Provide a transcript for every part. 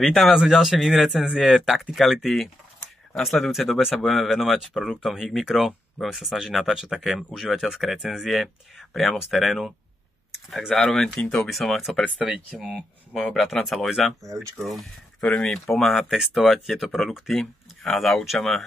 Vítam vás v ďalšej mini recenzie Tacticality. V nasledujúcej dobe sa budeme venovať produktom Higmicro. Budeme sa snažiť natáčať také užívateľské recenzie priamo z terénu. Tak zároveň týmto by som vám chcel predstaviť môjho bratranca Lojza, ktorý mi pomáha testovať tieto produkty a zauča ma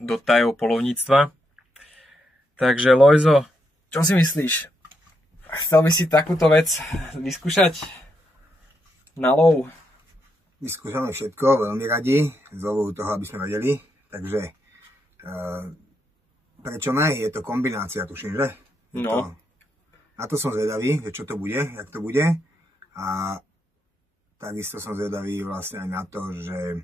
do tajov poľovníctva. Takže Lojzo, čo si myslíš? Chcel by si takúto vec vyskúšať na lov? Vyskúšame všetko, veľmi radi, z dôvodu toho, aby sme vedeli. Takže prečo ne? Je to kombinácia, tuším, že? No. Na to som zvedavý, čo to bude, jak to bude. A takisto som zvedavý vlastne aj na to, že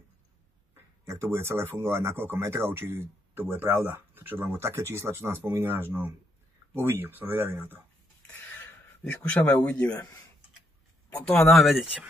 jak to bude celé fungovať, na koľko metrov, či to bude pravda. Lebo také čísla, čo tam spomínaš, no uvidím, som zvedavý na to. Vyskúšame, uvidíme. Potom vám dáme vedieť.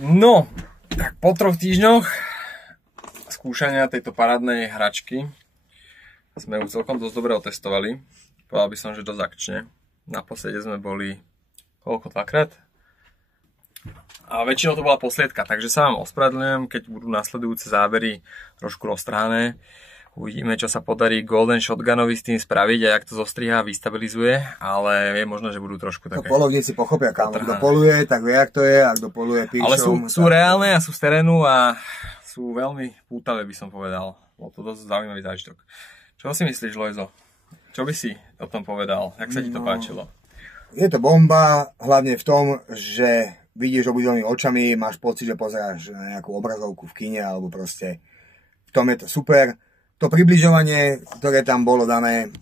No, tak po 3 týždňoch skúšania tejto parádnej hračky sme ju celkom dosť dobre otestovali. Povedal by som, že dosť akčne. Naposlede sme boli koľko, 2-krát? A väčšinou to bola posliedka, takže sa vám ospravedlňujem, keď budú nasledujúce zábery trošku roztrhané. Uvidíme, čo sa podarí Golden Shotgunovi s tým spraviť a jak to zostriha a vystabilizuje, ale je možno, že budú trošku také... To polovníci pochopia, kam kto poluje, tak vie, jak to je, a kto poluje píšom. Ale sú reálne a sú z terénu a sú veľmi pútavé, by som povedal. Bol to dosť zaujímavý zážitok. Čo si myslíš, Lojzo? Čo by si o tom povedal? Jak sa ti to páčilo? Je to bomba, hlavne v tom, že vidíš obidvomi očami, máš pocit, že pozeráš na nejakú obrazovku v kine, alebo proste v tom je to super. To približovanie, ktoré tam bolo dané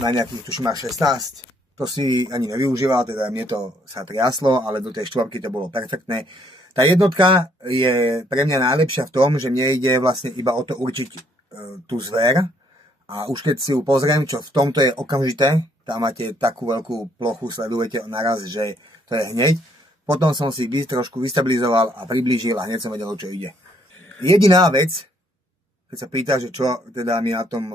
na nejakých, tuším, 16, to si ani nevyužíval, teda mne to sa triaslo, ale do tej štvorky to bolo perfektné. Tá jednotka je pre mňa najlepšia v tom, že mne ide vlastne iba o to určiť tú zver, a už keď si ju pozriem, čo v tomto je okamžité, tam máte takú veľkú plochu, sledujete naraz, že to je hneď. Potom som si trošku vystabilizoval a priblížil a hneď som vedel, čo ide. Jediná vec, keď sa pýta, že čo teda mi na tom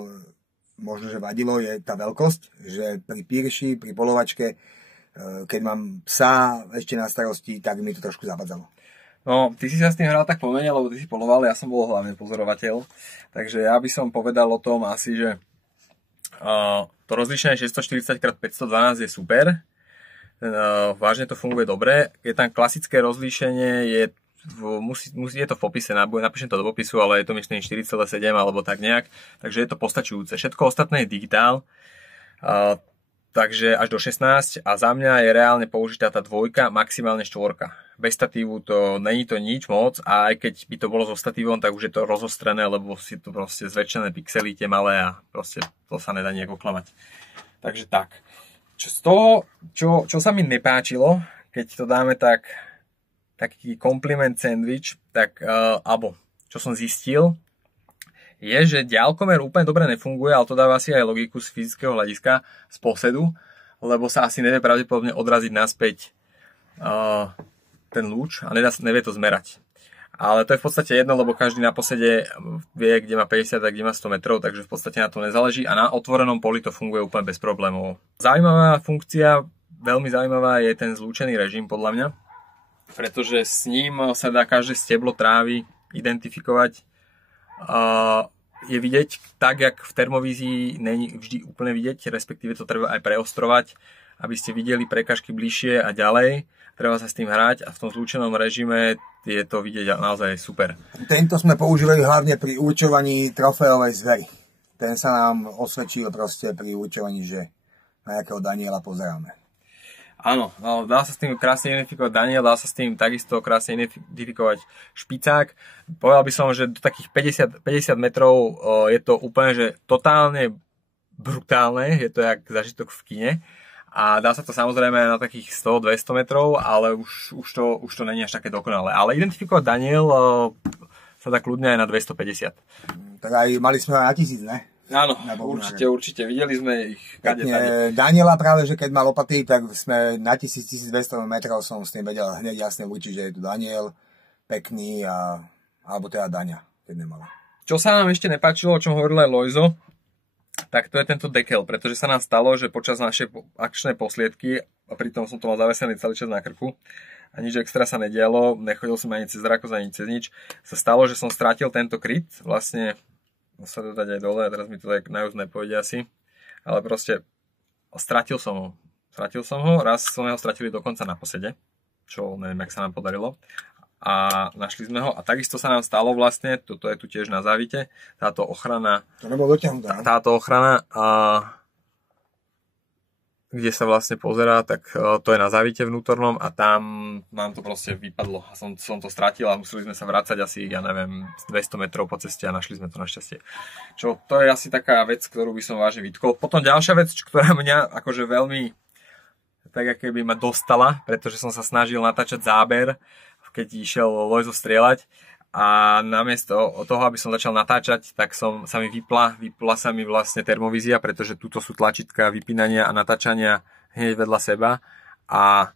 možno, že vadilo, je tá veľkosť, že pri pírši, pri polovačke, keď mám psa ešte na starosti, tak mi to trošku zabadzalo. No, ty si sa s tým hral tak pomene, lebo ty si poloval, ja som bol hlavne pozorovateľ, takže ja by som povedal o tom asi, že to rozlíšenie 640x512 je super, vážne to funguje dobre, je tam klasické rozlíšenie, je to v popise, napíšem to do popisu, ale je to myslím 4,7 alebo tak nejak, takže je to postačujúce. Všetko ostatné je digitál, takže až do 16 a za mňa je reálne použitá tá dvojka, maximálne štvorka. Bez statívu to není to nič moc a aj keď by to bolo so statívom, tak už je to rozostrené, lebo si to proste zväčšené pixely tie malé a proste to sa nedá nejako klamať. Takže tak. Z toho, čo sa mi nepáčilo, keď to dáme taký kompliment sandwich, tak, alebo čo som zistil, je, že ďalkomer úplne dobre nefunguje, ale to dáva asi aj logiku z fyzického hľadiska, z posedu, lebo sa asi nevie pravdepodobne odraziť naspäť ten lúč a nevie to zmerať. Ale to je v podstate jedno, lebo každý na posede vie, kde má 50 a kde má 100 metrov, takže v podstate na to nezáleží a na otvorenom poli to funguje úplne bez problémov. Zaujímavá funkcia, veľmi zaujímavá je ten zlúčený režim podľa mňa, pretože s ním sa dá každé steblo trávy identifikovať. Je vidieť tak, jak v termovízii není vždy úplne vidieť, respektíve to treba aj preostrovať, aby ste videli prekažky bližšie a ďalej. Treba sa s tým hrať a v tom zlúčenom režime je to vidieť naozaj super. Tento sme používali hlavne pri určovaní trofejovej zvery. Ten sa nám osvedčil proste pri určovaní, že na jakého Daniela pozeráme. Áno, dá sa s tým krásne identifikovať Daniel, dá sa s tým takisto krásne identifikovať špicák. Povedal by som, že do takých 50 metrov je to úplne, že totálne brutálne, je to jak zážitok v kine. A dá sa to samozrejme na takých 100-200 metrov, ale už to není až také dokonalé. Ale identifikovať Daniel sa dá kľudne aj na 250. Tak aj mali sme aj na 1000, ne? Áno, určite. Videli sme ich kade tade. Daniela práve, že keď mal lopaty, tak sme na 1000-1200 metrov som s tým vedel hneď jasne určiť, že je tu Daniel, pekný, alebo teda Daňa, keď nemala. Čo sa nám ešte nepáčilo, o čom hovoril aj Lojzo, tak to je tento dekel, pretože sa nám stalo, že počas našej akčnej posliedky, a pritom som to mal zavesený celý čas na krku, a nič extra sa nedialo, nechodil som ani cez rakos, ani cez nič, sa stalo, že som strátil tento kryt, vlastne sa to dať aj dole, a teraz mi to tak najúz nepôjde asi, ale proste stratil som ho, raz sme ho stratili dokonca na posede, čo neviem, jak sa nám podarilo, a našli sme ho a takisto sa nám stalo vlastne, toto je tu tiež na závite, táto ochrana, to nebolo dotiahnuté, táto ochrana, kde sa vlastne pozerá, tak to je na závite vnútornom a tam nám to proste vypadlo a som to stratil a museli sme sa vrácať asi, ja neviem, 200 metrov po ceste a našli sme to našťastie. Čo to je asi taká vec, ktorú by som vážne vytkol. Potom ďalšia vec, ktorá mňa akože veľmi tak keby ma dostala, pretože som sa snažil natáčať záber, keď išiel Lojzo strieľať a namiesto toho, aby som začal natáčať, tak sa mi vypla sa mi vlastne termovízia, pretože tuto sú tlačítka vypínania a natáčania hneď vedľa seba a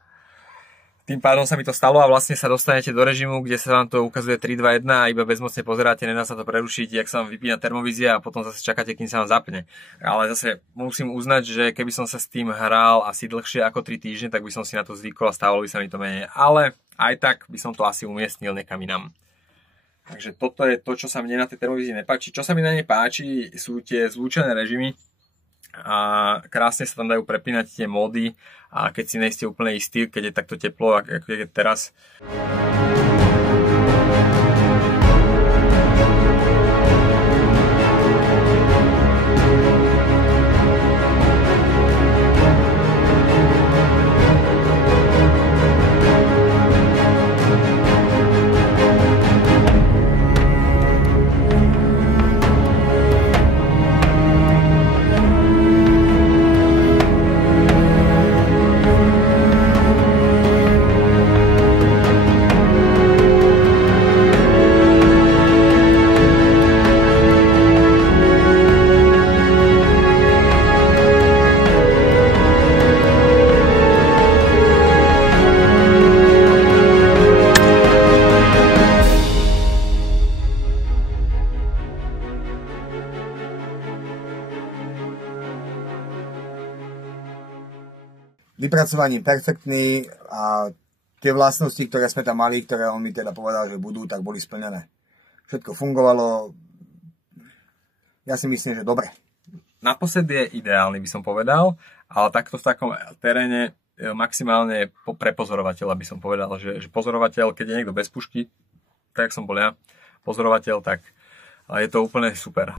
tým pádom sa mi to stalo a vlastne sa dostanete do režimu, kde sa vám to ukazuje 3, 2, 1 a iba bezmocne pozeráte, nedá sa to prerušiť, jak sa vám vypína termovízia a potom zase čakáte, kým sa vám zapne. Ale zase musím uznať, že keby som sa s tým hral asi dlhšie ako 3 týždne, tak by som si na to zvykol a stávalo by sa mi to menej. Ale aj tak by som to asi umiestnil niekam inam. Takže toto je to, čo sa mne na tej termovízii nepáči. Čo sa mi na nej páči, sú tie zlúčené režimy a krásne sa tam dajú prepínať tie módy a keď si nejste úplne istí, keď je takto teplo, ako je teraz. Vypracovaním perfektný a tie vlastnosti, ktoré sme tam mali, ktoré on mi teda povedal, že budú, tak boli splnené. Všetko fungovalo, ja si myslím, že dobre. Naposled je ideálny, by som povedal, ale takto v takom teréne maximálne pre pozorovateľa by som povedal, že pozorovateľ, keď je niekto bez pušky, tak som bol ja, pozorovateľ, tak je to úplne super.